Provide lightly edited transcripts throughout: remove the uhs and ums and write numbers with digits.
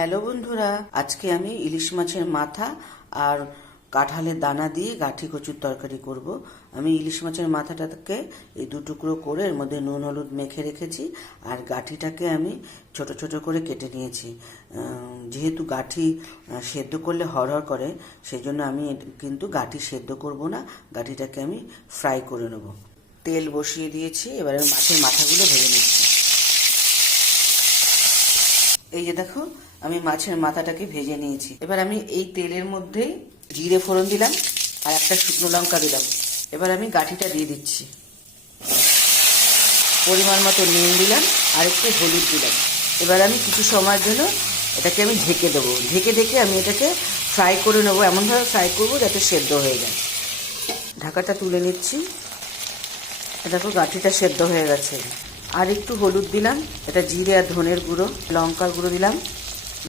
Hello বন্ধুরা, আজকে আমি ইলিশ মাছের মাথা আর কাঁঠালের দানা দিয়ে গাঠি কচুর তরকারি করব। আমি ইলিশ মাছের মাথাটাকে এই দু টুকরো করে এর মধ্যে নুন হলুদ মেখে রেখেছি, আর গাঠিটাকে আমি ছোট ছোট করে কেটে নিয়েছি। যেহেতু গাঠি সেদ্ধ করলে হড়হড় করে, সেই জন্য আমি কিন্তু গাঠি সেদ্ধ করব না, গাঠিটাকে আমি ফ্রাই করে নেব। তেল বসিয়ে দিয়েছি, এবারে মাছের মাথাগুলো ভেজে নিচ্ছি। এই যে দেখো, আমি মাছের মাথাটাকে ভেজে নিয়েছি। এবার আমি এই তেলের মধ্যেই জিরে ফোড়ন দিলাম আর একটা শুকনো লঙ্কা দিলাম। এবার আমি গাঠিটা দিয়ে দিচ্ছি। পরিমাণ মতো নুন দিলাম আর একটু হলুদ দিলাম। এবার আমি কিছু সময়ের জন্য এটাকে আমি ঢেকে দেবো। ঢেকে আমি এটাকে ফ্রাই করে নেবো, এমনভাবে ফ্রাই করবো যাতে সেদ্ধ হয়ে যায়। ঢাকাটা তুলে নিচ্ছি। দেখো, গাঠিটা সেদ্ধ হয়ে গেছে। আর একটু হলুদ দিলাম, এটা জিরে আর ধনের গুঁড়ো, লঙ্কার গুঁড়ো দিলাম,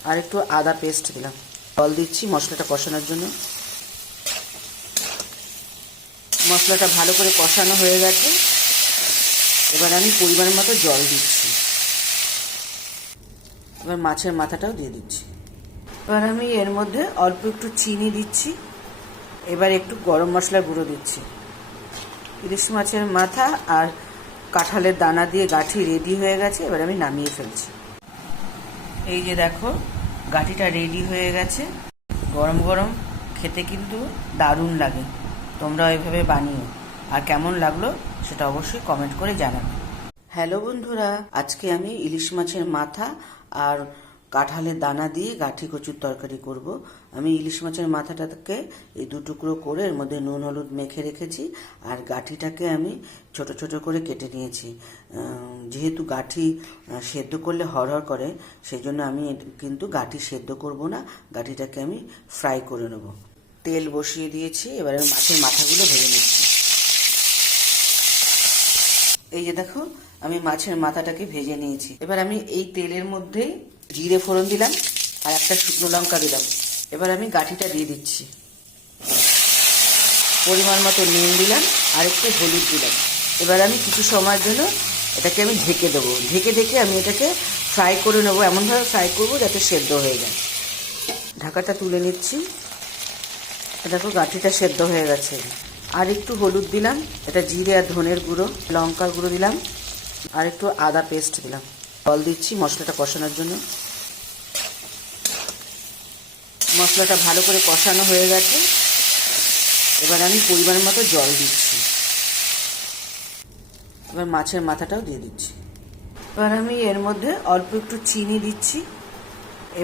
আর একটু আদা পেস্ট দিলাম। জল দিচ্ছি মশলাটা কষানোর জন্য। মশলাটা ভালো করে কষানো হয়ে গেছে, এবার আমি পরিমাণ মতো জল দিচ্ছি। এবার মাছের মাথাটাও দিয়ে দিচ্ছি। এবার আমি এর মধ্যে অল্প একটু চিনি দিচ্ছি। এবার একটু গরম মশলার গুঁড়ো দিচ্ছি। ইলিশ মাছের মাথা আর কাঁঠালের দানা দিয়ে গাঠি রেডি হয়ে গেছে। এবার আমি নামিয়ে ফেলছি। এই যে দেখো, গাঠিটা রেডি হয়ে গেছে। গরম গরম খেতে কিন্তু দারুণ লাগে। তোমরা এভাবে বানিও, আর কেমন লাগলো সেটা অবশ্যই কমেন্ট করে জানাবে। হ্যালো বন্ধুরা, আজকে আমি ইলিশ মাছের মাথা আর কাঁঠালের দানা দিয়ে গাঠি কচুর তরকারি করব। আমি ইলিশ মাছের মাথাটাকে এই দু টুকরো করে এর মধ্যে নুন হলুদ মেখে রেখেছি, আর গাঠিটাকে আমি ছোট ছোট করে কেটে নিয়েছি। যেহেতু গাঠি সেদ্ধ করলে হড়হড় করে, সেই জন্য আমি কিন্তু গাঠি সেদ্ধ করব না, গাঠিটাকে আমি ফ্রাই করে নেব। তেল বসিয়ে দিয়েছি, এবারে মাছের মাথাগুলো ভেজে নিচ্ছি। এই যে দেখো, আমি মাছের মাথাটাকে ভেজে নিয়েছি। এবার আমি এই তেলের মধ্যেই জিরে ফোড়ন দিলাম আর একটা শুকনো লঙ্কা দিলাম। এবার আমি গাঠিটা দিয়ে দিচ্ছি। পরিমাণ মতো নুন দিলাম আর একটু হলুদ দিলাম। এবার আমি কিছু সময়ের জন্য এটাকে আমি ঢেকে দেবো। ঢেকে আমি এটাকে ফ্রাই করে নেবো, এমনভাবে ফ্রাই করবো যাতে সেদ্ধ হয়ে যায়। ঢাকাটা তুলে নিচ্ছি। দেখো, গাঠিটা সেদ্ধ হয়ে গেছে। আর একটু হলুদ দিলাম, এটা জিরে আর ধনের গুঁড়ো, লঙ্কার গুঁড়ো দিলাম, আর একটু আদা পেস্ট দিলাম। জল দিচ্ছি মশলাটা কষানোর জন্য। মশলাটা ভালো করে কষানো হয়ে গেছে, এবার আমি পরিমাণ মতো জল দিচ্ছি। এবার মাছের মাথাটাও দিয়ে দিচ্ছি। এবার আমি এর মধ্যে অল্প একটু চিনি দিচ্ছি।